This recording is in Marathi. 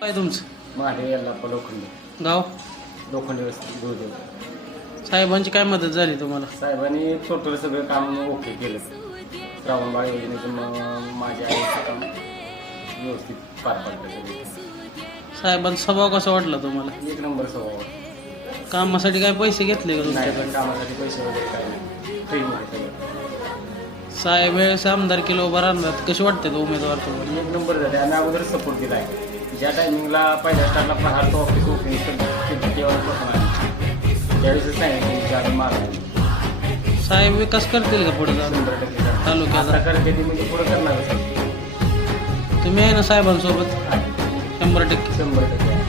काय तुमचं माझे याला लोखंडी गाव लोखंडी वस्ती दूध साहेबांची काय मदत झाली तुम्हाला? साहेबांनी टोटल सगळं काम ओके केलं. श्रावणबाळ योजनेचं माझ्या आईचं काम व्यवस्थित पार पाडलं सगळं. साहेबांचा स्वभाव कसा वाटला तुम्हाला? एक नंबर स्वभाव. कामासाठी काय पैसे घेतले का नाही तुमच्याकडे? पण कामासाठी पैसे वगैरे काय नाही, फ्रीमध्ये सगळं. साहेब वेळेस आमदार किलो उभा राहणार कसे वाटते उमेदवार तुम्हाला? एक नंबर झाले. आम्ही अगोदर सपोर्ट दिला आहे. ज्या टायमिंगला पहिल्या स्टार्टला प्रहार तो ऑफिस ओपनिंग त्यावेळेस सांगितलं आम्ही मारला. साहेब विकास करतील का पुढे जाऊन 100% तालुक्याचा? करते ती म्हणजे पुढं करणार तुम्ही आहे ना साहेबांसोबत? 100% 100%.